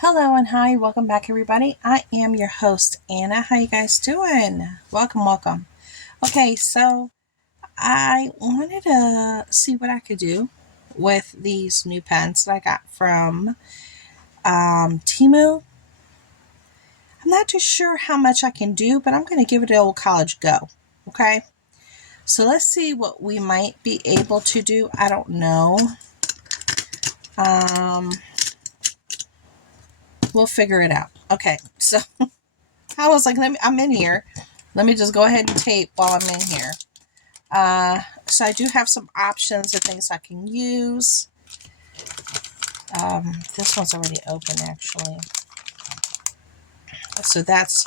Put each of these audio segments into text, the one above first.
Hello and hi, welcome back everybody. I am your host Anna. How you guys doing? Welcome. Okay, so I wanted to see what I could do with these new pens that I got from Temu. I'm not too sure how much I can do, but I'm going to give it an old college go. Okay, so let's see what we might be able to do. I don't know. Um, we'll figure it out. Okay, so I was like, I'm in here. Let me just go ahead and tape while I'm in here. So I do have some options of things I can use. This one's already open actually. So that's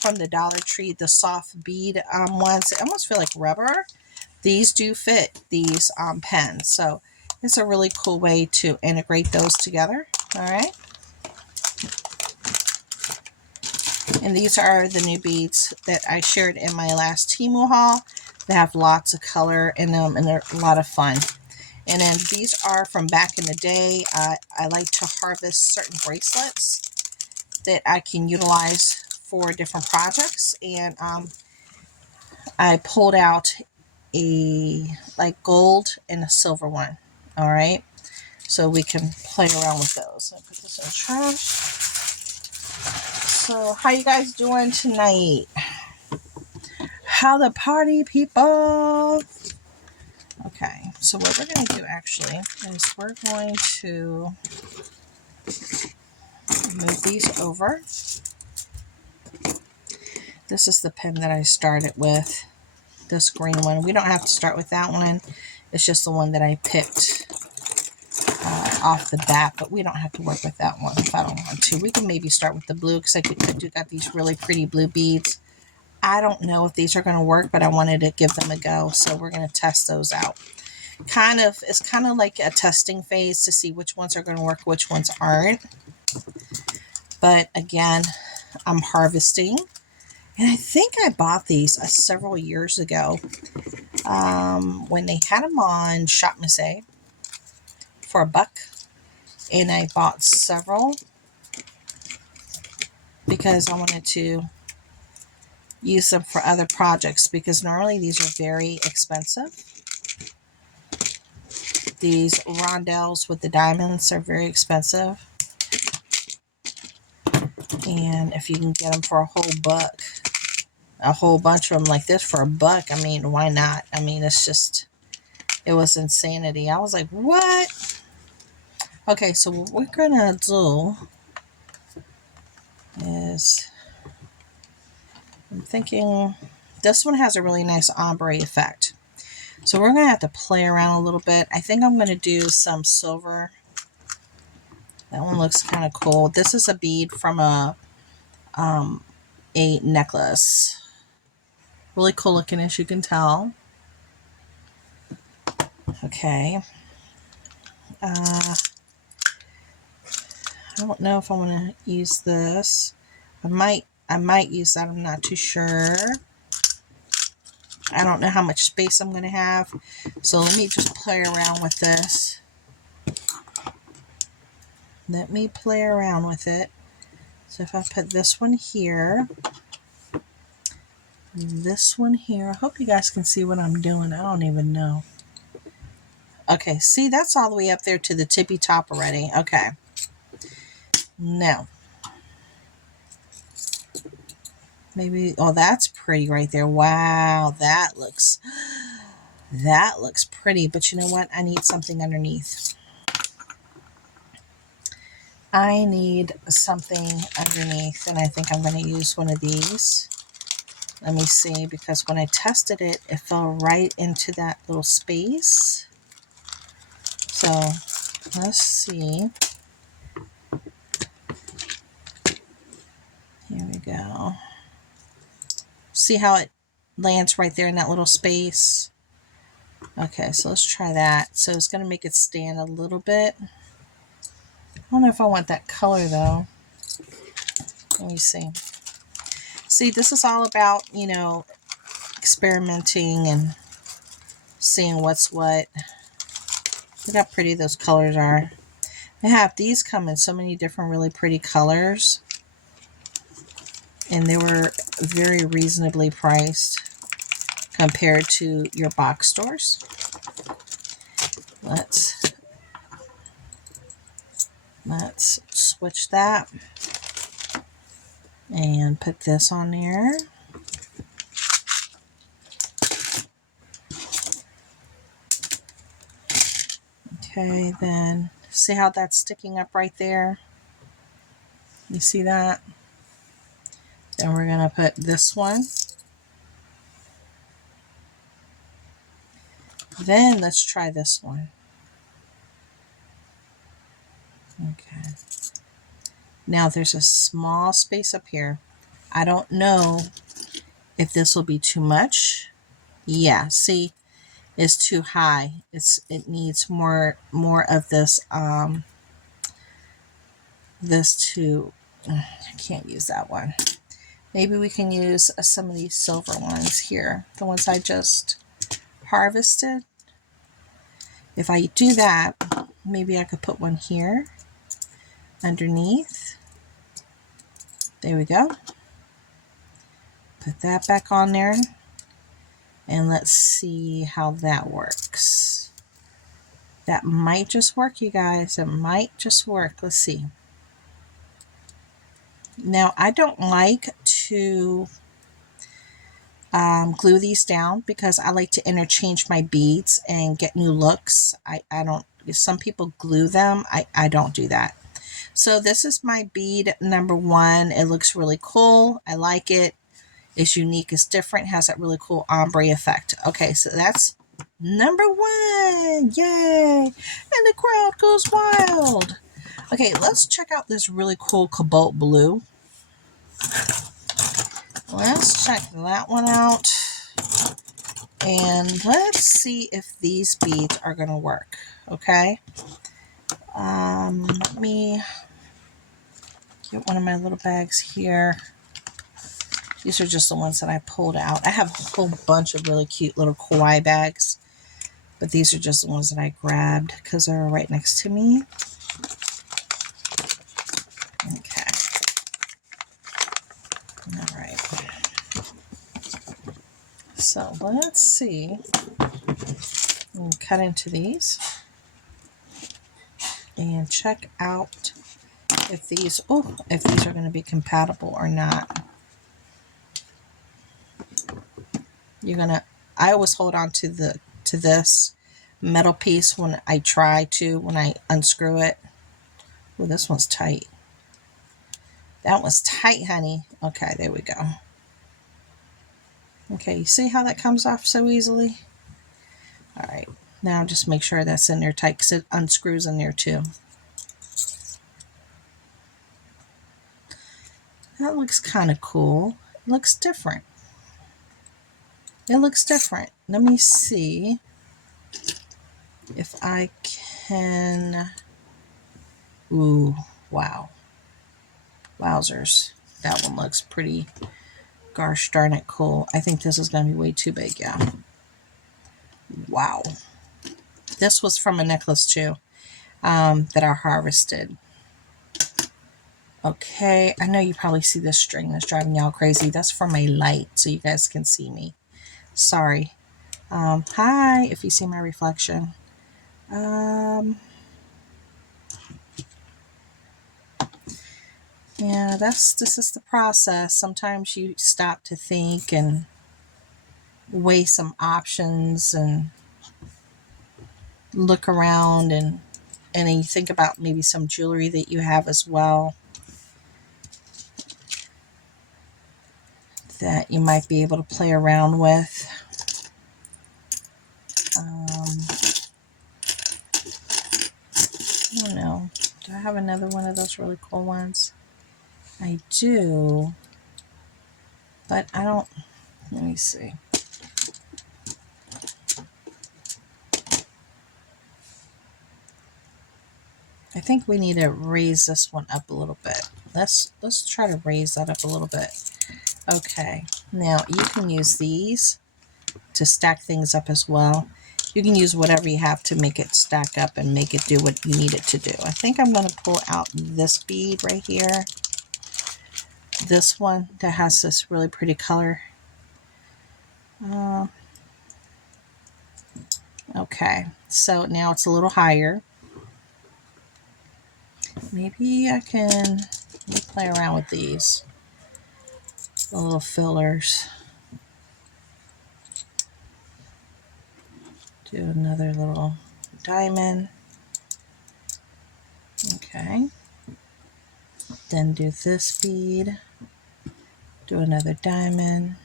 from the Dollar Tree, the soft bead ones. I almost feel like rubber. These do fit these pens. So it's a really cool way to integrate those together. All right. And these are the new beads that I shared in my last Temu haul. They have lots of color in them and they're a lot of fun. And then these are from back in the day. I like to harvest certain bracelets that I can utilize for different projects. And I pulled out a like gold and a silver one. All right. So we can play around with those. I'll put this in the trash. So how you guys doing tonight? How the party people? Okay, so what we're going to do actually is we're going to move these over. This is the pen that I started with, this green one. We don't have to start with that one. It's just the one that I picked off the bat, but we don't have to work with that one if I don't want to. We can maybe start with the blue because I do got these really pretty blue beads. I don't know if these are going to work, but I wanted to give them a go, so we're going to test those out. It's kind of like a testing phase to see which ones are going to work, which ones aren't. But again, I'm harvesting. And I think I bought these several years ago when they had them on Shop Miss A for $1. And I bought several because I wanted to use them for other projects because normally these are very expensive. These rondelles with the diamonds are very expensive. And if you can get them for a whole $1, a whole bunch of them like this for $1, I mean, why not? I mean, it was insanity. I was like, what? Okay, so what we're gonna do is, I'm thinking this one has a really nice ombre effect. So we're gonna have to play around a little bit. I think I'm gonna do some silver. That one looks kind of cool. This is a bead from a necklace. Really cool looking, as you can tell. Okay. I don't know if I want to use this. I might use that. I'm not too sure. I don't know how much space I'm going to have. So let me just play around with this. Let me play around with it. So if I put this one here, this one here. I hope you guys can see what I'm doing. I don't even know. Okay, see, that's all the way up there to the tippy top already. Okay. Now, maybe, oh, that's pretty right there. Wow, that looks pretty. But you know what? I need something underneath. I need something underneath, and I think I'm going to use one of these. Let me see, because when I tested it, it fell right into that little space. So let's see. Here we go. See how it lands right there in that little space? Okay, so let's try that. So it's going to make it stand a little bit. I don't know if I want that color though. Let me see. See, this is all about, experimenting and seeing what's what. Look how pretty those colors are. They have these come in so many different really pretty colors, and they were very reasonably priced compared to your box stores. Let's switch that and put this on there. Okay, then see how that's sticking up right there? You see that? Then we're gonna put this one. Then let's try this one. Okay. Now there's a small space up here. I don't know if this will be too much. Yeah, see, it's too high. It needs more of this I can't use that one. Maybe we can use some of these silver ones here, the ones I just harvested. If I do that, maybe I could put one here underneath. There we go. Put that back on there, and let's see how that works. That might just work, you guys. It might just work. Let's see. Now, I don't like to glue these down because I like to interchange my beads and get new looks. I don't, some people glue them. I don't do that. So this is my bead number 1. It looks really cool. I like it. It's unique. It's different. It has that really cool ombre effect. Okay, so that's number 1. Yay! And the crowd goes wild. Okay, let's check out this really cool cobalt blue. Let's check that one out. And let's see if these beads are going to work. Okay. Let me get one of my little bags here. These are just the ones that I pulled out. I have a whole bunch of really cute little kawaii bags, but these are just the ones that I grabbed because they're right next to me. Okay. All right. So let's see. I'm going to cut into these and check out if these are going to be compatible or not. I always hold on to this metal piece when I unscrew it. Oh, this one's tight. That was tight, honey. Okay, there we go. Okay, you see how that comes off so easily? All right, now just make sure that's in there tight because it unscrews in there too. That looks kind of cool. It looks different. It looks different. Let me see if I can. Ooh, wow. Wowzers. That one looks pretty gosh darn it cool. I think this is going to be way too big, yeah. Wow. This was from a necklace too that I harvested. Okay, I know you probably see this string that's driving y'all crazy. That's for my light so you guys can see me. Sorry. Hi, if you see my reflection. Yeah, this is the process. Sometimes you stop to think and weigh some options and look around and then you think about maybe some jewelry that you have as well that you might be able to play around with. I don't know. Do I have another one of those really cool ones? I do, but I don't. Let me see. I think we need to raise this one up a little bit. Let's try to raise that up a little bit. Okay, now you can use these to stack things up as well. You can use whatever you have to make it stack up and make it do what you need it to do. I think I'm going to pull out this bead right here. This one that has this really pretty color. Okay, so now it's a little higher. Maybe I can play around with these, the little fillers. Do another little diamond. Okay. Then do this bead. Do another diamond.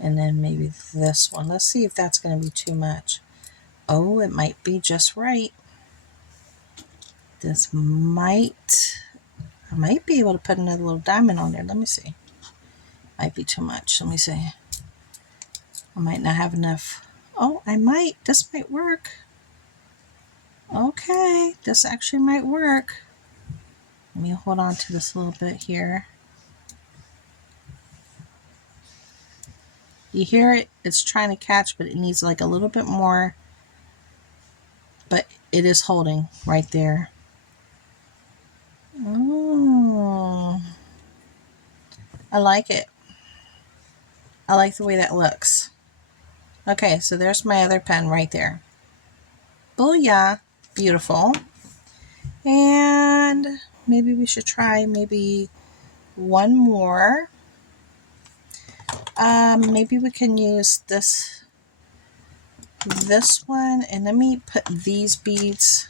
And then maybe this one. Let's see if that's going to be too much. Oh, it might be just right. This might, I might be able to put another little diamond on there. Let me see. Might be too much. Let me see. I might not have enough. Oh, I might. This might work. Okay, this actually might work. Let me hold on to this a little bit here. You hear it? It's trying to catch, but it needs like a little bit more. But it is holding right there. Oh, I like it. I like the way that looks. Okay, so there's my other pen right there. Booyah. Beautiful. And maybe we should try maybe one more. Maybe we can use this one, and let me put these beads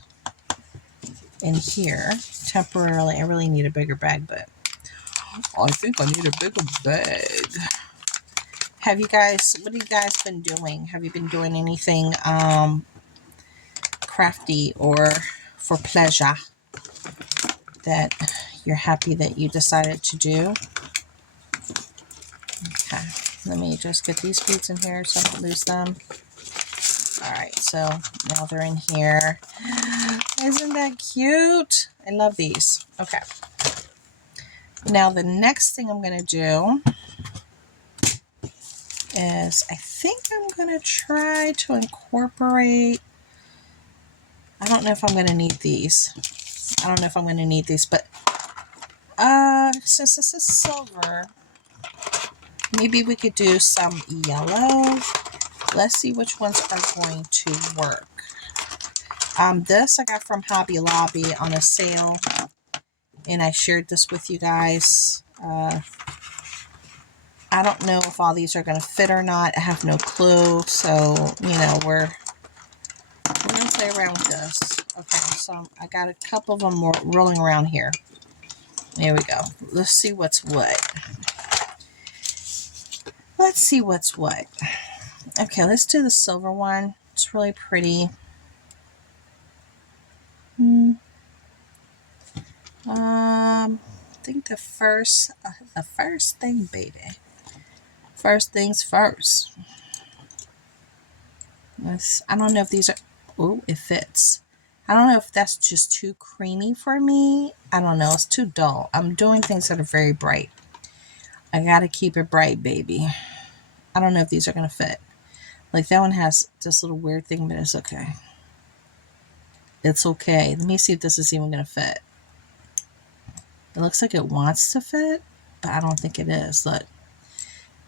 in here temporarily. I really need a bigger bag, but I think I need a bigger bag. Have you guys, what have you guys been doing? Have you been doing anything crafty or for pleasure that you're happy that you decided to do? Okay, let me just get these beads in here so I don't lose them. All right, so now they're in here. Isn't that cute? I love these. Okay. Now the next thing I'm going to do is I think I'm going to try to incorporate, I don't know if I'm going to need these. I don't know if I'm going to need these, but since this is silver, maybe we could do some yellow. Let's see which ones are going to work. This I got from Hobby Lobby on a sale, and I shared this with you guys. I don't know if all these are going to fit or not. I have no clue. So, you know, we're going to play around with this. Okay, so I got a couple of them rolling around here. There we go. Let's see what's what. Let's see what's what. Okay, let's do the silver one. It's really pretty. I think the first thing, baby. First things first. I don't know if these are, oh, it fits. I don't know if that's just too creamy for me. I don't know. It's too dull. I'm doing things that are very bright. I got to keep it bright, baby. I don't know if these are going to fit. Like that one has this little weird thing, but it's okay. It's okay. Let me see if this is even going to fit. It looks like it wants to fit, but I don't think it is. Look,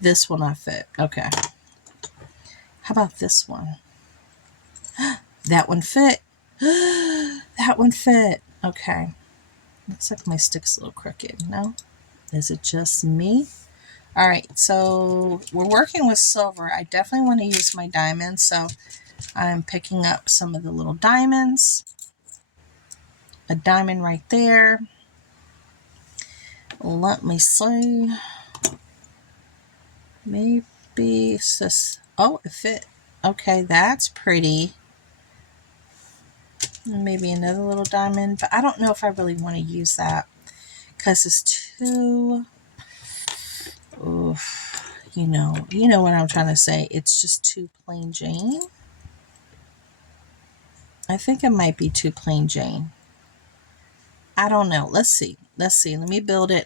this will not fit. Okay. How about this one? That one fit. That one fit. Okay. Looks like my stick's a little crooked. No? Is it just me? All right. So we're working with silver. I definitely want to use my diamonds. So I'm picking up some of the little diamonds. A diamond right there. Let me see. Maybe it's this. Oh, it fit. Okay, that's pretty. Maybe another little diamond, but I don't know if I really want to use that because it's too, oof, you know what I'm trying to say. It's just too plain Jane. I think it might be too plain Jane. I don't know. Let's see. Let me build it.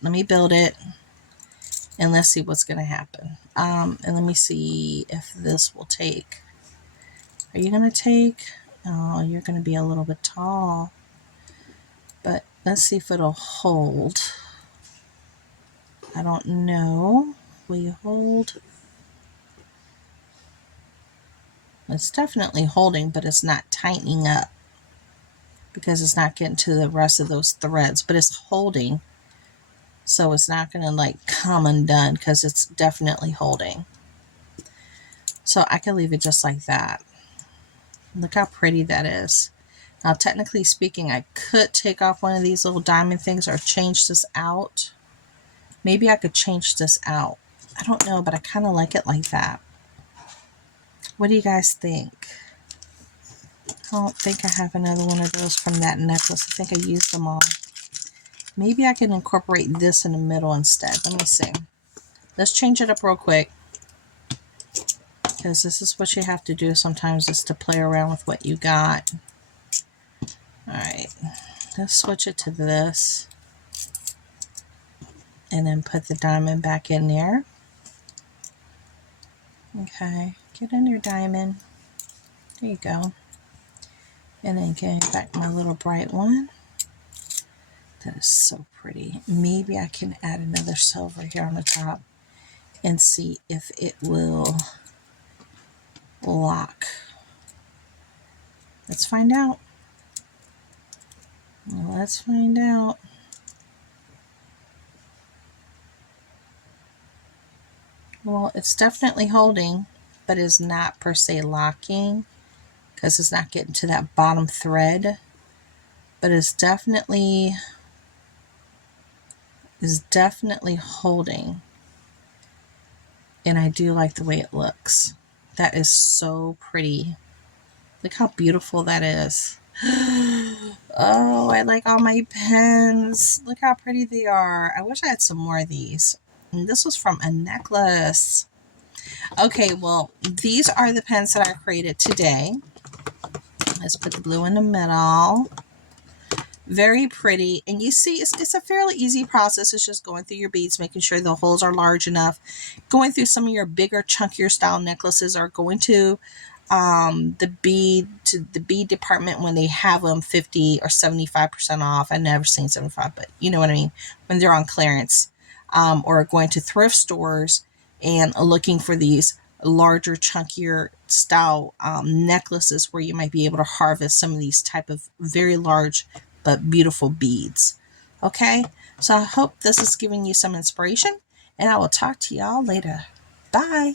And let's see what's going to happen. And let me see if this will take. Are you going to take? Oh, you're going to be a little bit tall. But let's see if it'll hold. I don't know. Will you hold? It's definitely holding, but it's not tightening up because it's not getting to the rest of those threads, but it's holding. So it's not going to like come undone because it's definitely holding. So I can leave it just like that. Look how pretty that is. Now, technically speaking, I could take off one of these little diamond things or change this out. Maybe I could change this out. I don't know, but I kind of like it like that. What do you guys think? I don't think I have another one of those from that necklace. I think I used them all. Maybe I can incorporate this in the middle instead. Let me see. Let's change it up real quick. Because this is what you have to do sometimes, is to play around with what you got. Alright. Let's switch it to this. And then put the diamond back in there. Okay. Get in your diamond. There you go. And then get back my little bright one. That is so pretty. Maybe I can add another silver here on the top and see if it will lock. Let's find out. Let's find out. Well, it's definitely holding, but is not per se locking because it's not getting to that bottom thread. But it's definitely holding. And I do like the way it looks. That is so pretty. Look how beautiful that is. Oh, I like all my pens. Look how pretty they are. I wish I had some more of these. And this was from a necklace. Okay, well, these are the pens that I created today. Let's put the blue in the middle. Very pretty. And you see, it's a fairly easy process. It's just going through your beads, making sure the holes are large enough. Going through some of your bigger, chunkier style necklaces, or going to the bead department when they have them 50 or 75% off. I've never seen 75, but you know what I mean, when they're on clearance, or going to thrift stores and looking for these larger, chunkier style necklaces where you might be able to harvest some of these type of very large but beautiful beads. Okay, so I hope this is giving you some inspiration, and I will talk to y'all later. Bye.